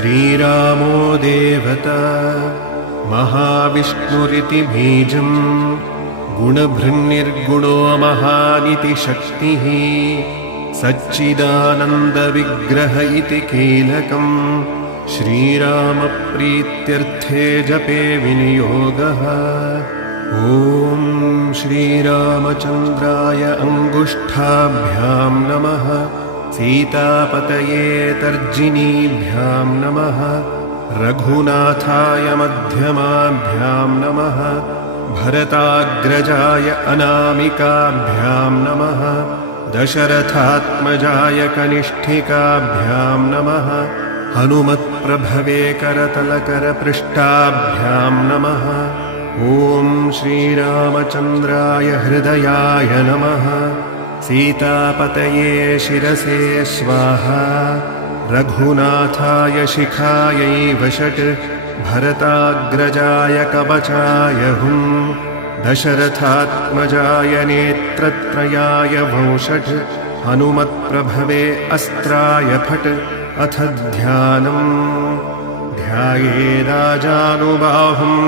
श्रीरामो देवता महाविष्णुरिति बीजम् गुणभृन्निर्गुणो महानिति शक्तिः सच्चिदानन्दविग्रह इति कीलकम् श्रीरामप्रीत्यर्थे जपे विनियोगः। ॐ श्रीरामचन्द्राय अङ्गुष्ठाभ्यां नमः सीतापतये तर्जिनीभ्यां नमः रघुनाथाय मध्यमाभ्यां नमः भरताग्रजाय अनामिकाभ्यां नमः दशरथात्मजाय कनिष्ठिकाभ्यां नमः हनुमत्प्रभवे करतलकरपृष्ठाभ्यां नमः। ॐ श्रीरामचन्द्राय हृदयाय नमः सीतापतये शिरसे स्वाहा रघुनाथाय शिखायै वषट् भरताग्रजाय कवचाय हुं दशरथात्मजाय नेत्रत्रयाय वंषट् हनुमत्प्रभवे अस्त्राय फट्। अथ ध्यानम् ध्यायेदाजानुबाहुं